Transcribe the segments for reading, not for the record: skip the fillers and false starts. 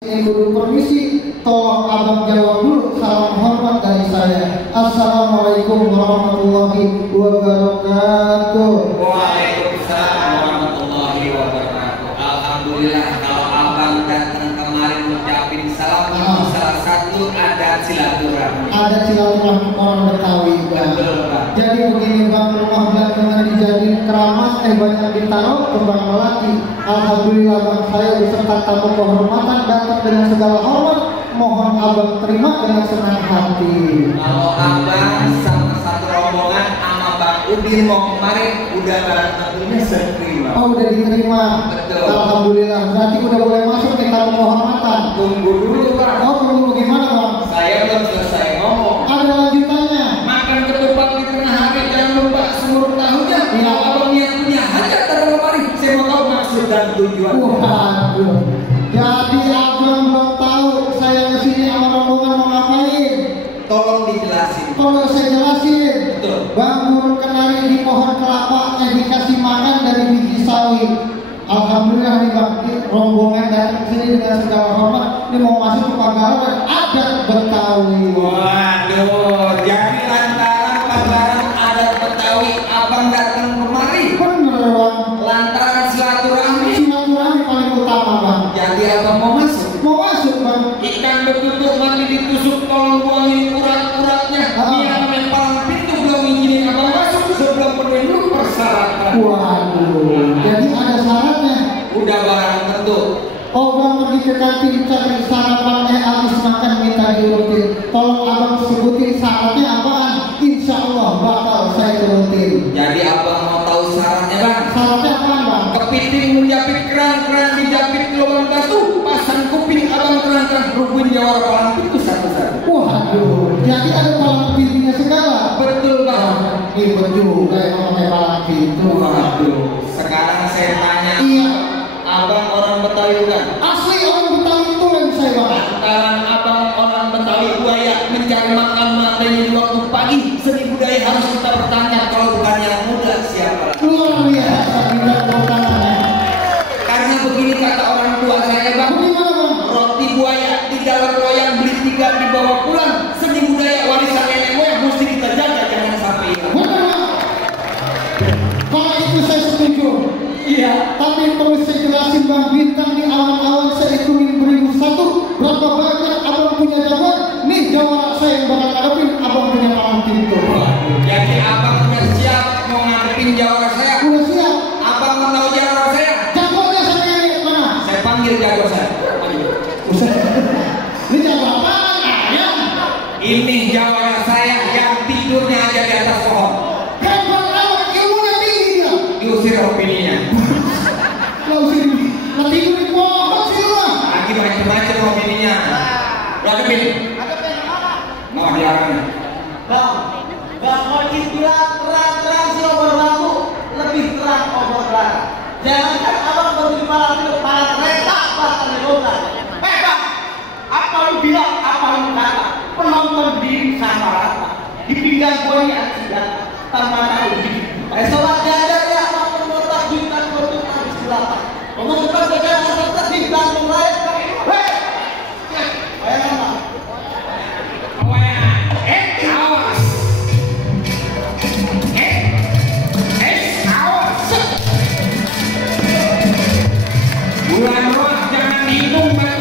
Ibu permisi, tolong abang jawab dulu salam hormat dari saya. Assalamualaikum warahmatullahi wabarakatuh. Waalaikumsalam warahmatullahi wabarakatuh. Alhamdulillah kalau abang datang kemarin ngucapin salam itu salah satu adat silaturahmi. Ada silaturahmi orang Betawi, Bang. Betul, Bang. Jadi begini, Bang, rumah belakangan dijadiin keramas, banyak ditaruh kembang melati. Alhamdulillah, Bang, saya beserta tamu kehormatan datang dengan segala hormat. Mohon abang terima dengan senang hati. Kalau abang sama satu rombongan sama Bang Udin mau kemarin udah barang tentunya diterima. Oh, udah diterima. Betul. Alhamdulillah. Berarti udah boleh masuk ke tamu kehormatan. Tunggu dulu, Bang. Oh, tunggu gimana, Bang? Saya belum selesai ngomong. Ada lanjutannya. Makan ketupat di tengah hari jangan lupa seluruh tahunnya. Iya. Kalau abang yang punya hajat taruh lemari, saya mau tahu maksud dan tujuan. Waduh. Jadi abang belum tahu saya kesini sama rombongan mau ngapain? Tolong dijelasin. Kalau saya jelasin, Betul. Bang, burung kenari di pohon kelapa dikasih makan dari biji sawi. Alhamdulillah nih, Bang, ini rombongan datang sini dengan segala hormat. Ini mau masuk ke pagelaran adat Betawi. Waduh, jadi lantaran pagelaran adat Betawi abang datang kemari. Bener, Bang. Lantaran silaturahmi. Silaturahmi paling utama, Bang. Jadi abang mau masuk. Mau masuk, Bang. Ikan betutuk mati ditusuk, tolong buangin urat-uratnya. Dia palang pintu belum izinin abang masuk sebelum penuhi dulu persyaratan. Waduh. Jadi ada syaratnya. Udah barang tentu. Oh, Bang, pergi ke kantin cari sarapan, habis makan minta diurutin. Tolong abang sebutin syaratnya apaan? Insya Allah bakal saya turutin. Jadi abang mau tahu syaratnya, Bang? Syaratnya apaan, Bang? Kepiting menjapit keran dijapit lubang batu, pasang kuping abang terang-terang rubuhin jawara palang pintu satu-satu. Waduh, jadi ada palang pintunya segala. Betul, Bang. Ribet juga yang pakai palang pintu. Waduh, sekarang saya tanya. Iya. Abang orang Betawi kan? Asli orang Betawi itu yang saya, Bang. Lantaran abang orang Betawi buaya mencari makan matanya di waktu pagi, seni budaya harus kita pertanyaan. Kalau bukan yang muda siapa? Luar biasa bidang pertangannya. Karena begini kata orang tua saya, Bang. Bagaimana, Bang? Roti buaya di dalam loyang, beli 3 dibawa pulang. Seni budaya warisan nenek moyang mesti kita jaga, jangan sampai hilang. Benar, Bang. Kalau itu saya setuju. Iya. Tapi perlu saya jelasin, Bang, bintang di awan-awan saya hitungin 1001. Berapa banyak abang punya jawaban? Nih jawab saya yang bakal ngadepin abang punya palang pintu. Jadi abang udah siap mau ngadepin jawara saya. Udah siap? Abang mau tahu jawara saya? Jagonya saya lihat mana? Saya panggil jago saya. Ini jawab apaan? Ayam? Ini jawara saya yang tidurnya aja di atas pohon. Hebat amat, ilmunya tinggi dia. Diusir opininya. Kau sini, tidur di pohon sih lu, Bang. Lagi macam-macam opininya. Berapa mau diarahnya? Bang Ojek bilang terang-terang si obor bambu lebih terang obor belakang. Jangankan abang baru di malam itu malah kereta bahkan di lomba. Bang, apa lu bilang? Apa lu kata? Penonton berdiri sama rata. Di pinggang gue ini ada senjata tanpa tahu diri. Sholat jajar ya, maupun motor bintang untuk habis gelap. Ngomong depan jajar serta bintang mulai. Hei, bayangkan Bang. Awas. Awas. Bulan roh jangan dihitung batu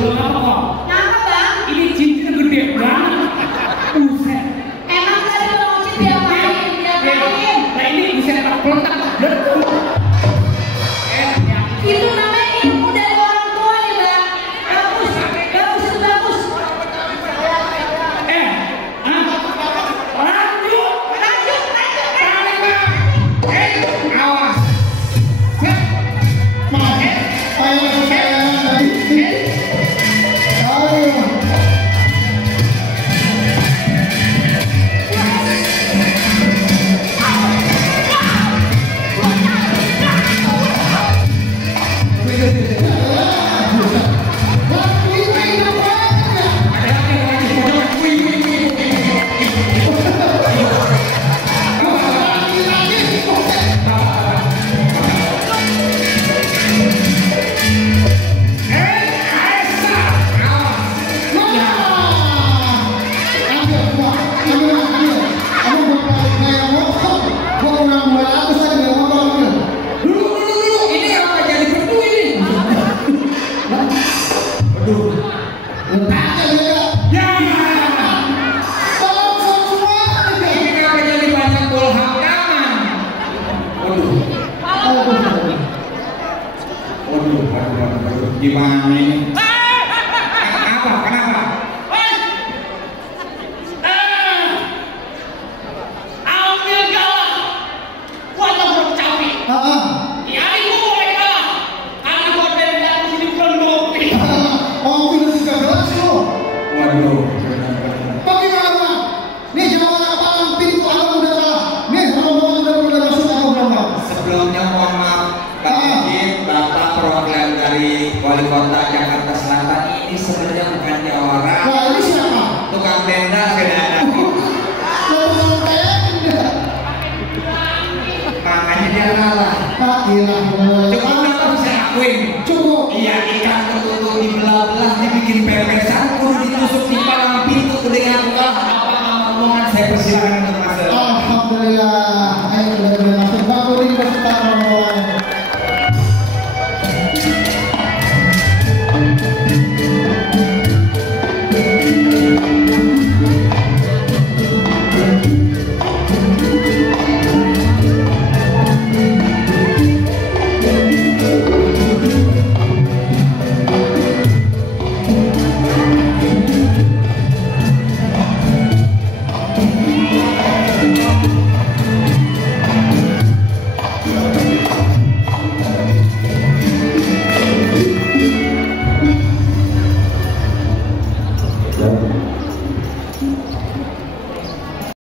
belum apa kok? Kenapa bang? Ini cincin gede banget. Buset. Emang tadi kalau ngocit diapain? Nah ini buset peletak. Itu namanya ilmu dari orang tua nih bang. Bagus, bagus itu bagus. Lanjut. Awas. Gimana ini? Kenapa? Ambil galak. Gua mau capi. Ya ibu boleh kalah. Karena gua beda di sini bukan ngopi. Oh, udah 13 lo. Waduh. Bagaimana? Nih jangan apaan pintu abang udah kalah. Nih abang udah masuk abang. Sebelumnya mohon maaf Bapak perwakilan dari Wali Kota Jakarta Selatan ini sebenarnya bukan jawara. Nah ini siapa? Tukang tenda sudah ada. Makanya dia kalah. Cuma kita bisa akuin. Cukup. Iya, ikan tertutup di belah-belah dibikin pepesan, kudu ditusuk